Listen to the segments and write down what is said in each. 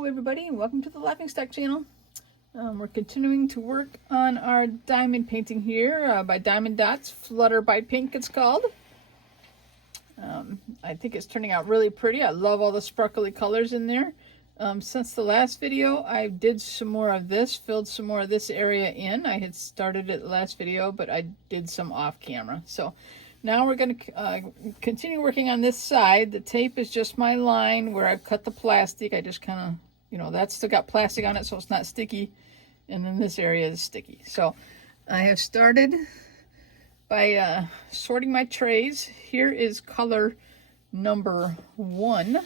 Hello everybody and welcome to the Laughingstock channel. We're continuing to work on our diamond painting here by Diamond Dotz, Flutter by Pink it's called. I think it's turning out really pretty. I love all the sparkly colors in there. Since the last video I did some more of this, filled some more of this area in. I had started it last video but I did some off camera. So now we're going to continue working on this side. The tape is just my line where I cut the plastic. I just kind of, you know, that's still got plastic on it so it's not sticky. And then this area is sticky. So I have started by sorting my trays. Here is color number 1.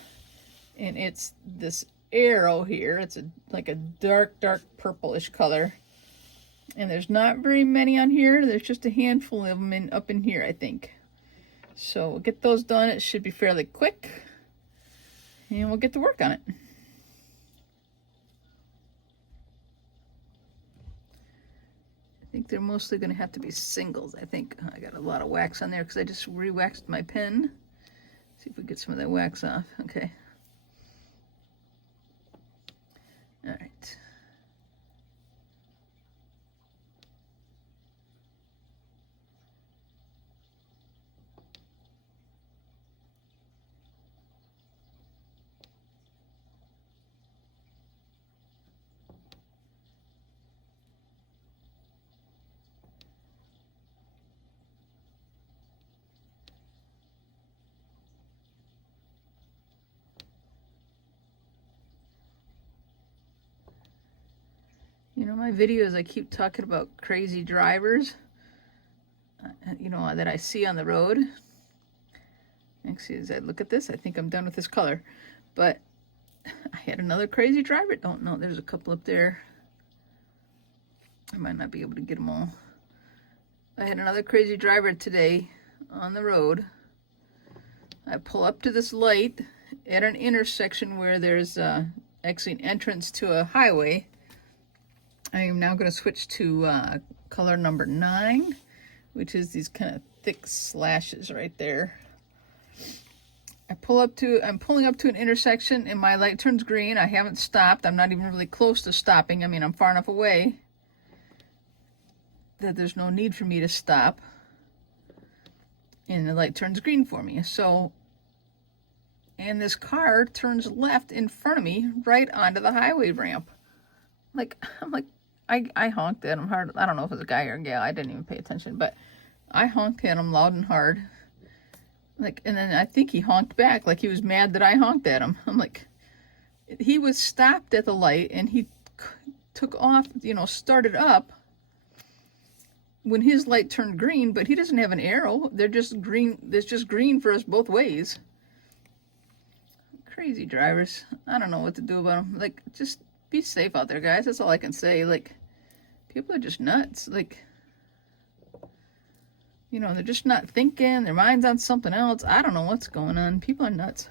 And it's this arrow here. It's like a dark purplish color. And there's not very many on here. There's just a handful of them up in here, I think. So we'll get those done. It should be fairly quick. And we'll get to work on it. I think they're mostly going to have to be singles. I think I got a lot of wax on there because I just re-waxed my pen. See if we get some of that wax off. Okay. All right. You know, my videos, I keep talking about crazy drivers, you know, that I see on the road. Actually, as I look at this, I think I'm done with this color. But I had another crazy driver. Don't know, there's a couple up there. I might not be able to get them all. I had another crazy driver today on the road. I pull up to this light at an intersection where there's actually an entrance to a highway. I am now going to switch to color number 9, which is these kind of thick slashes right there. I'm pulling up to an intersection and my light turns green. I haven't stopped. I'm not even really close to stopping. I mean, I'm far enough away that there's no need for me to stop. And the light turns green for me. So, and this car turns left in front of me right onto the highway ramp. I'm like, I honked at him hard. I don't know if it was a guy or a gal. I didn't even pay attention, but I honked at him loud and hard. Like, and then I think he honked back, like he was mad that I honked at him. I'm like, he was stopped at the light and he took off, you know, started up when his light turned green, but he doesn't have an arrow. They're just green. There's just green for us both ways. Crazy drivers. I don't know what to do about them. Like, just be safe out there, guys. That's all I can say. Like, people are just nuts. Like, you know, they're just not thinking. Their mind's on something else. I don't know what's going on. People are nuts.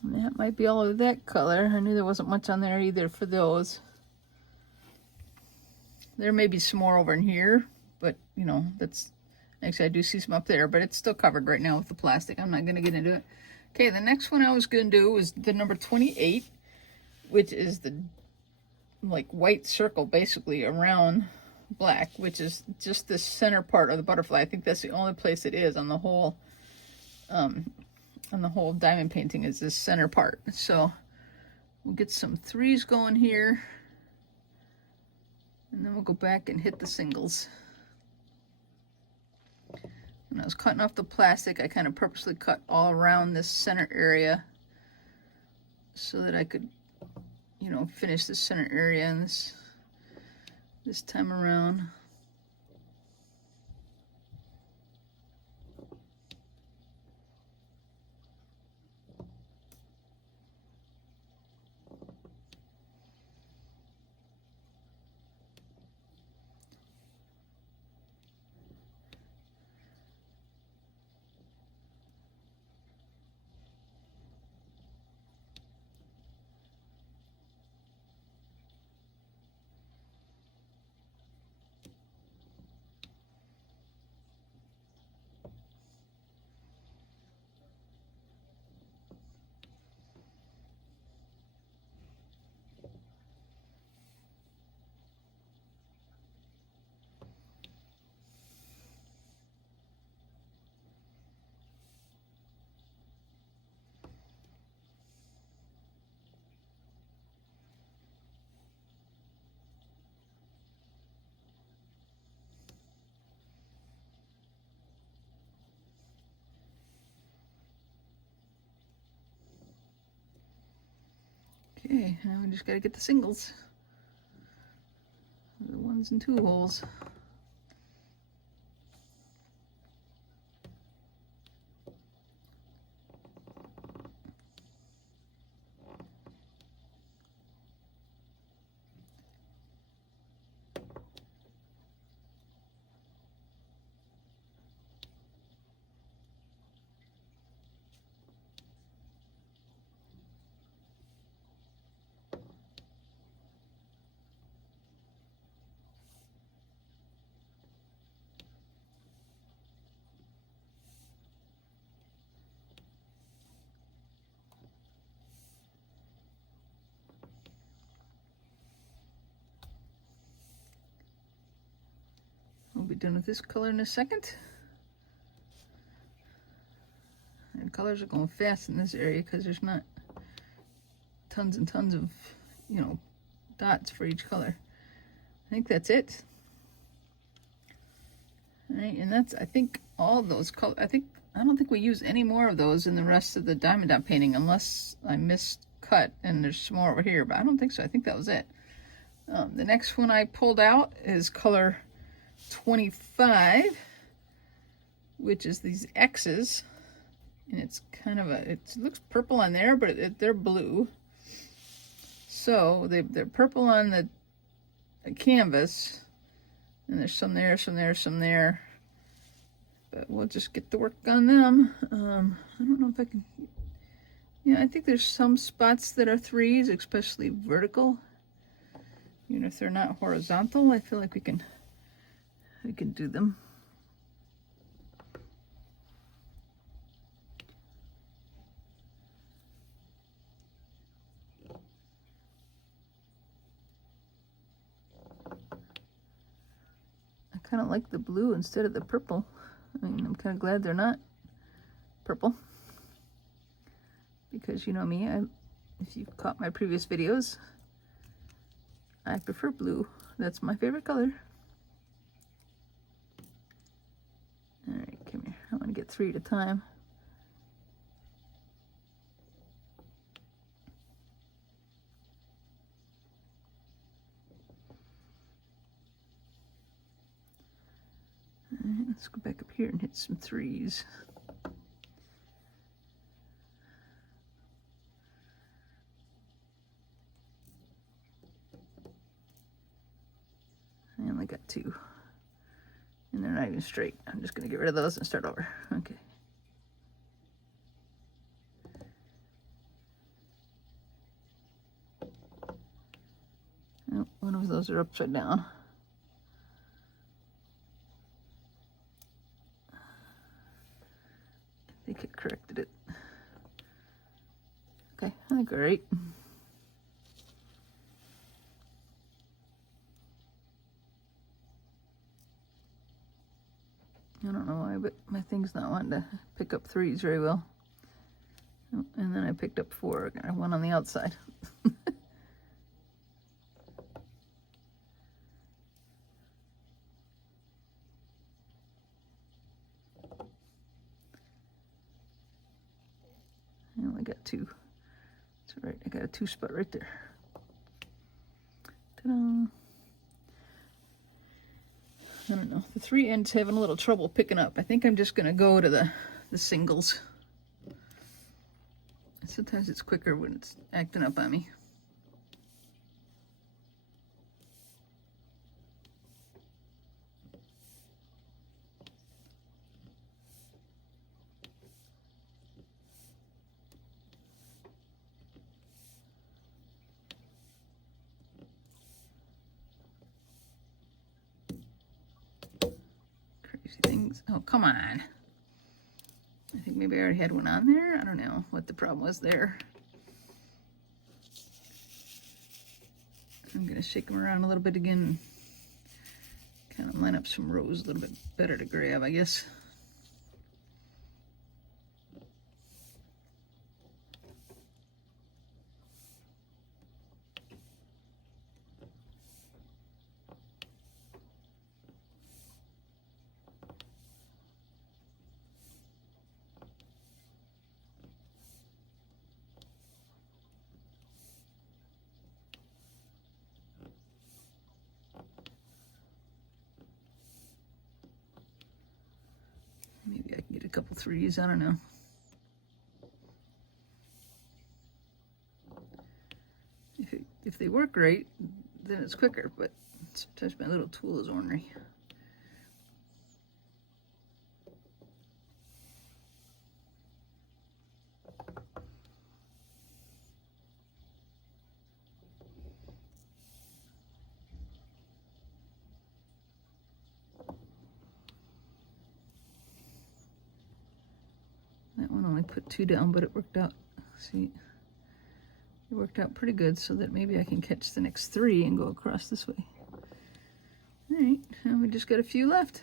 And that might be all of that color. I knew there wasn't much on there either for those. There may be some more over in here, but you know, that's actually I do see some up there, but it's still covered right now with the plastic. I'm not going to get into it. Okay, the next one I was going to do was the number 28, which is the like white circle basically around black, which is just the center part of the butterfly. I think that's the only place it is on the whole diamond painting is this center part. So we'll get some 3s going here and then we'll go back and hit the singles. When I was cutting off the plastic, I kind of purposely cut all around this center area so that I could, you know, finish the center area and this time around. Okay, now we just gotta get the singles. The 1s and 2 holes. We'll be done with this color in a second. And colors are going fast in this area because there's not tons and tons of, you know, dots for each color. I think that's it. All right, and that's, I think, all those colors. I don't think we use any more of those in the rest of the diamond dot painting unless I miscut and there's some more over here, but I don't think so. I think that was it. The next one I pulled out is color 25, which is these X's, and it's kind of a, it looks purple on there, but they're blue. So they're purple on the canvas, and there's some there, some there, some there, but we'll just get to work on them. I don't know if I can, yeah, I think there's some spots that are 3s, especially vertical. Even if they're not horizontal, I feel like we can do them. I kind of like the blue instead of the purple. I mean, I'm kind of glad they're not purple, because you know me, if you've caught my previous videos, I prefer blue. That's my favorite color. All right, come here. I want to get 3 at a time. All right, let's go back up here and hit some 3s. I only got 2. And they're not even straight. I'm just gonna get rid of those and start over. Okay. Oh, one of those are upside down. I think it corrected it. Okay, I think we're right. I don't know why, but my thing's not wanting to pick up 3s very well. Oh, and then I picked up 4. I got one on the outside. I only got 2. That's right, I got a 2 spot right there. Ta-da! I don't know, the 3 ends having a little trouble picking up. I think I'm just gonna go to the singles. Sometimes it's quicker when it's acting up on me. Crazy things. Oh, come on. I think maybe I already had one on there. I don't know what the problem was there. I'm gonna shake them around a little bit again. Kind of line up some rows a little bit better to grab, I guess. threes, I don't know. If they work right, then it's quicker, but sometimes my little tool is ornery. That one only put 2 down, but it worked out. See, it worked out pretty good, so that maybe I can catch the next 3 and go across this way. All right, now we just got a few left.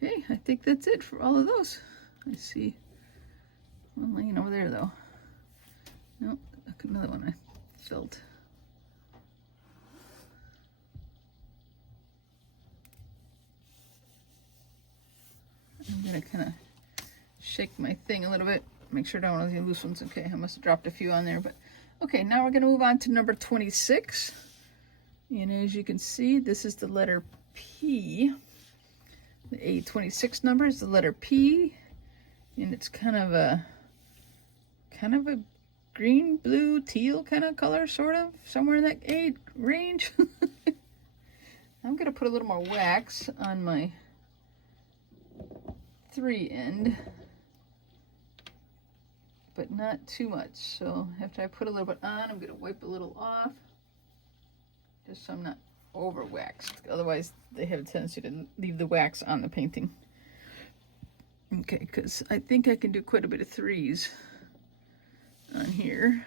Okay, I think that's it for all of those. I see one laying over there though. Nope, another one I filled. I'm gonna kind of shake my thing a little bit, make sure I don't want any loose ones. Okay, I must have dropped a few on there, but okay, now we're gonna move on to number 26. And as you can see, this is the letter P. The A26 number is the letter P, and it's kind of a green, blue, teal kind of color, sort of, somewhere in that A range. I'm gonna put a little more wax on my 3 end, but not too much. So after I put a little bit on, I'm gonna wipe a little off, just so I'm not over waxed. Otherwise they have a tendency to leave the wax on the painting. Okay, because I think I can do quite a bit of 3s on here.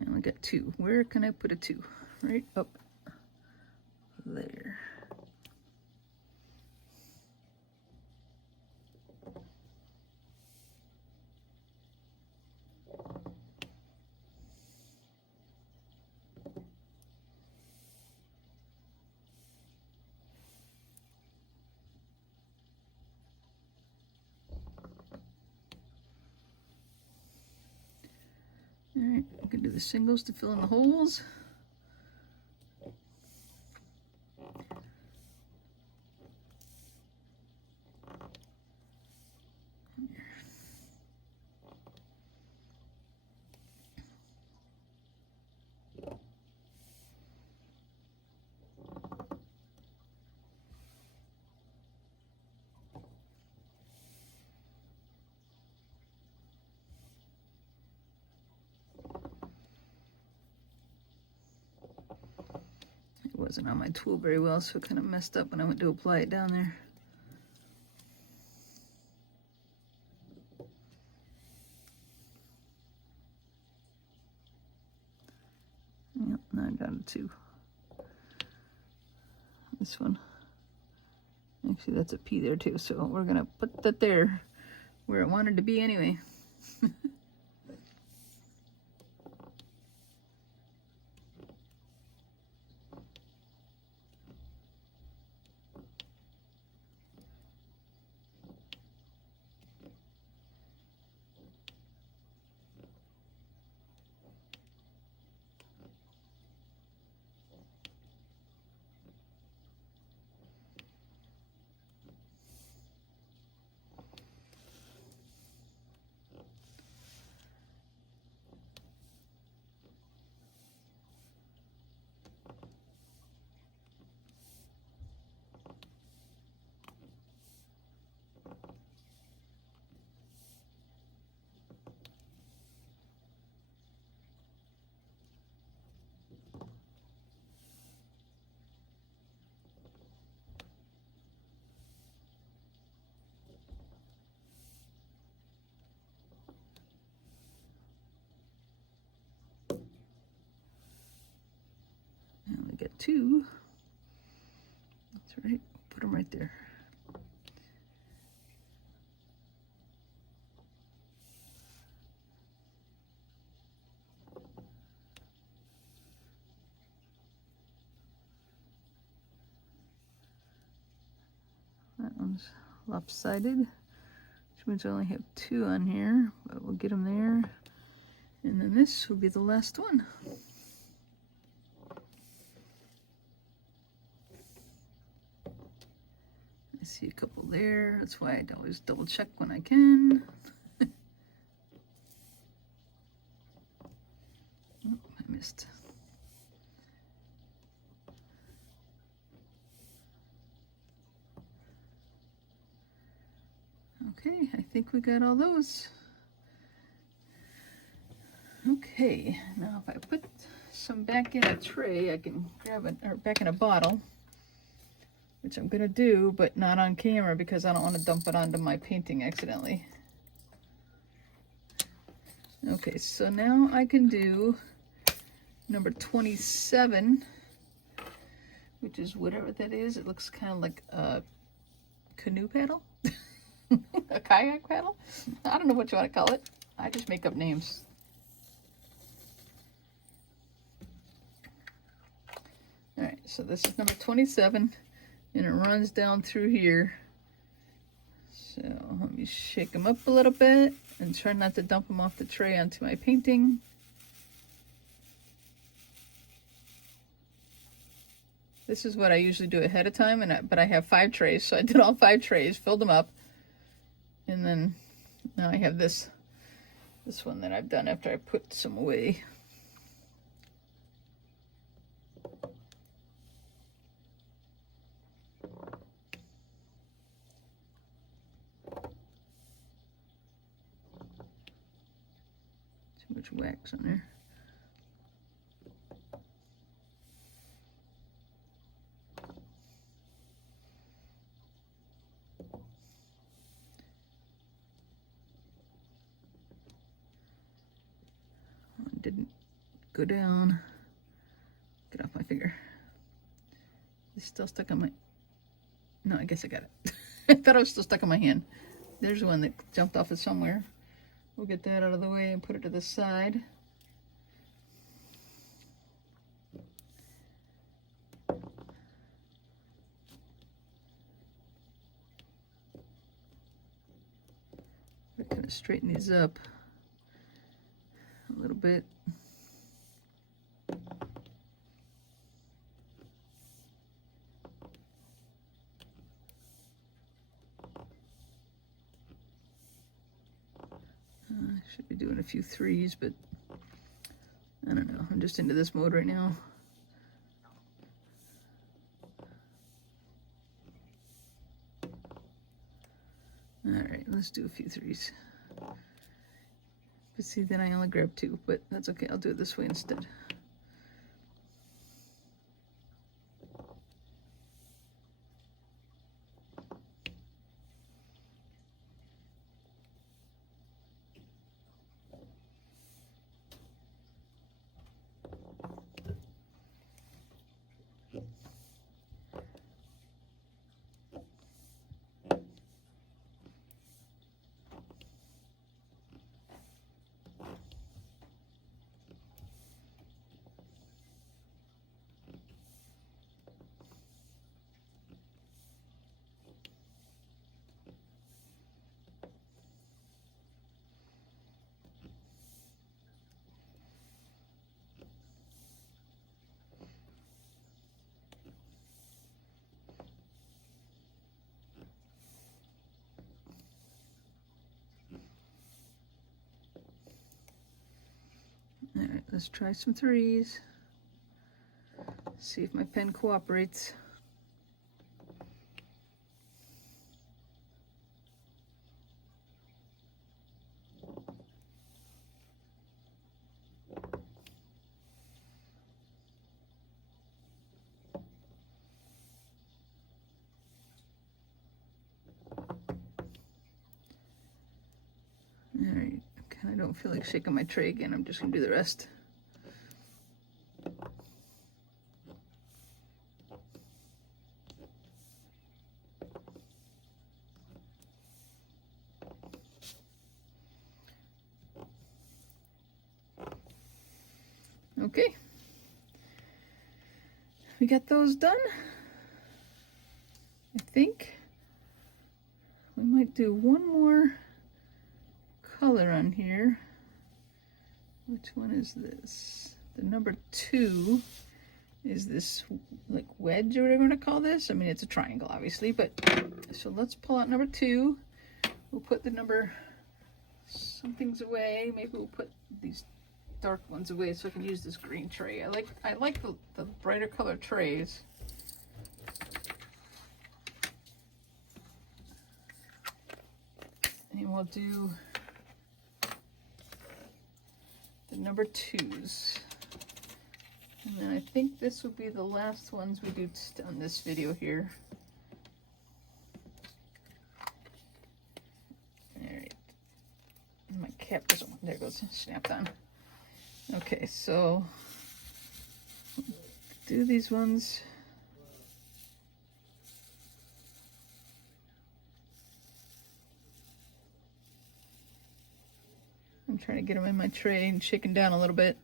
I only got 2. Where can I put a 2? Right up there. All right, I can do the singles to fill in the holes. It wasn't on my tool very well, so it kind of messed up when I went to apply it down there. Yep, now I'm down to 2. This one. Actually, that's a P there too, so we're gonna put that there where it wanted to be anyway. got 2. That's right, put them right there. That one's lopsided, which means I only have 2 on here, but we'll get them there. And then this will be the last one. I see a couple there. That's why I always double check when I can. Oh, I missed. Okay, I think we got all those. Okay, now if I put some back in a tray, I can grab it, or back in a bottle, which I'm gonna do, but not on camera because I don't want to dump it onto my painting accidentally. Okay, so now I can do number 27, which is whatever that is. It looks kind of like a canoe paddle, a kayak paddle. I don't know what you want to call it. I just make up names. All right, so this is number 27, and it runs down through here. So let me shake them up a little bit and try not to dump them off the tray onto my painting. This is what I usually do ahead of time, but I have 5 trays, so I did all 5 trays, filled them up, and then now I have this one that I've done after I put some away. Too much wax on there. Didn't go down. Get off my finger. It's still stuck on my... No, I guess I got it. I thought it was still stuck on my hand. There's one that jumped off of somewhere. We'll get that out of the way and put it to the side. We're kind of straighten these up a little bit. Should be doing a few 3s, but I don't know. I'm just into this mode right now. All right, let's do a few 3s. But see, then I only grabbed 2, but that's okay. I'll do it this way instead. All right, let's try some 3s. See if my pen cooperates. All right, I don't feel like shaking my tray again. I'm just gonna do the rest. Okay. We got those done. I think we might do one more color on here. Which one is this? The number 2 is this like wedge or whatever you want to call this. I mean, it's a triangle obviously, but so let's pull out number 2. We'll put the number somethings away. Maybe we'll put these dark ones away so I can use this green tray. I like the brighter color trays. And we'll do the number 2s. And then I think this will be the last ones we do on this video here. Alright. My cap doesn't, there it goes, snapped on. Okay, so do these ones. I'm trying to get them in my tray and shaking down a little bit.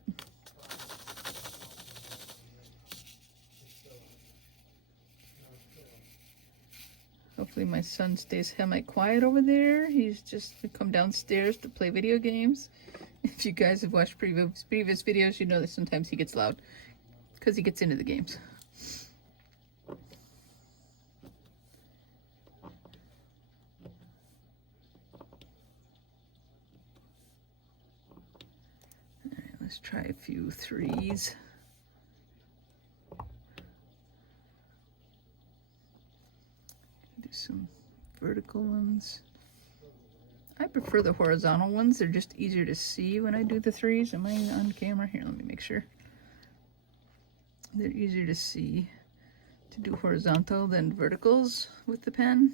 Hopefully my son stays semi-quiet over there. He's just come downstairs to play video games. If you guys have watched previous videos, you know that sometimes he gets loud because he gets into the games. All right, let's try a few 3s. Do some vertical ones. I prefer the horizontal ones. They're just easier to see when I do the 3s. Am I on camera? Here, let me make sure. They're easier to see to do horizontal than verticals with the pen.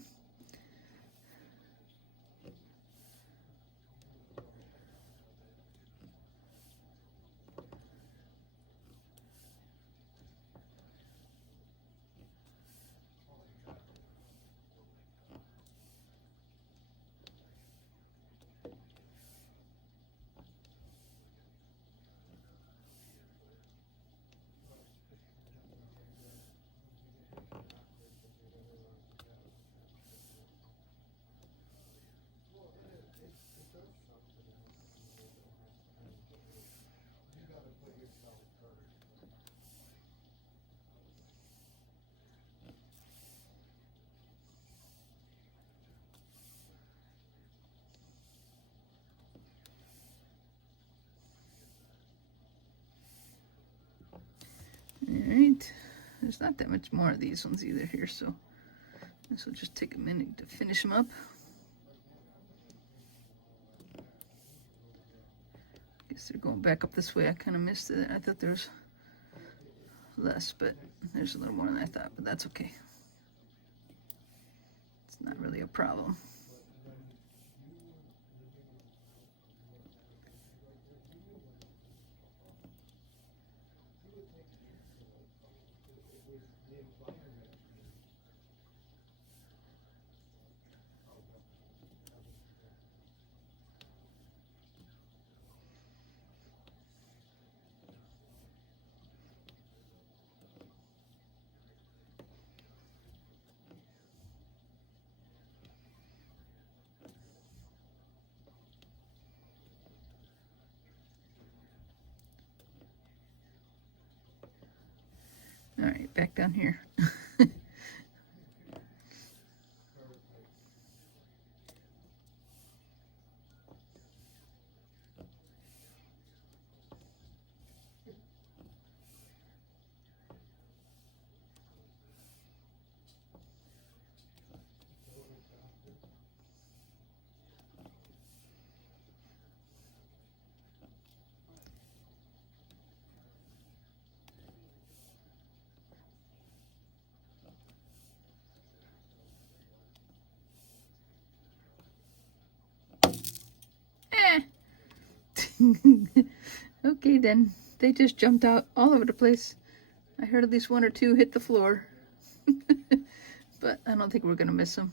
Alright, there's not that much more of these ones either here, so this will just take a minute to finish them up. Guess they're going back up this way. I kind of missed it. I thought there was less, but there's a little more than I thought, but that's okay. It's not really a problem. All right, back down here. Okay then, they just jumped out all over the place. I heard at least 1 or 2 hit the floor. But I don't think we're gonna miss them.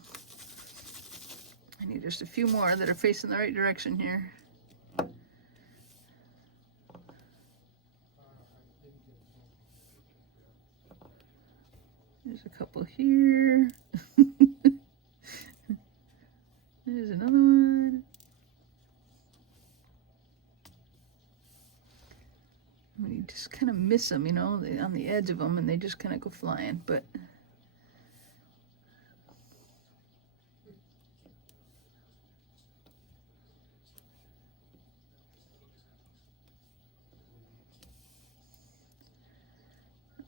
I need just a few more that are facing the right direction here. There's a couple here. There's another one. You just kind of miss them, you know, on the edge of them, and they just kind of go flying, but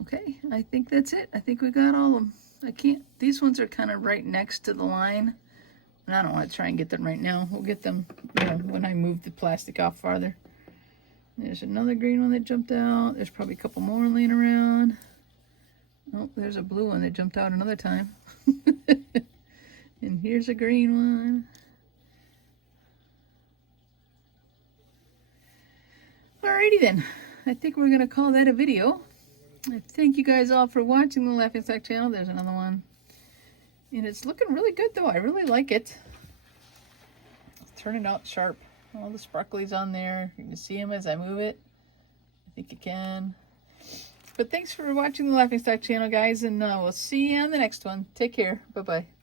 okay, I think that's it. I think we got all of them. I can't, these ones are kind of right next to the line, and I don't want to try and get them right now. We'll get them, you know, when I move the plastic off farther. There's another green one that jumped out. There's probably a couple more laying around. Oh, there's a blue one that jumped out another time. And here's a green one. Alrighty then. I think we're going to call that a video. I thank you guys all for watching the Laughing Stock channel. There's another one. And it's looking really good though. I really like it. It's turning out sharp. All the sparklies on there. You can see them as I move it. I think you can. But thanks for watching the Laughing Stock channel, guys, and we'll see you on the next one. Take care. Bye-bye.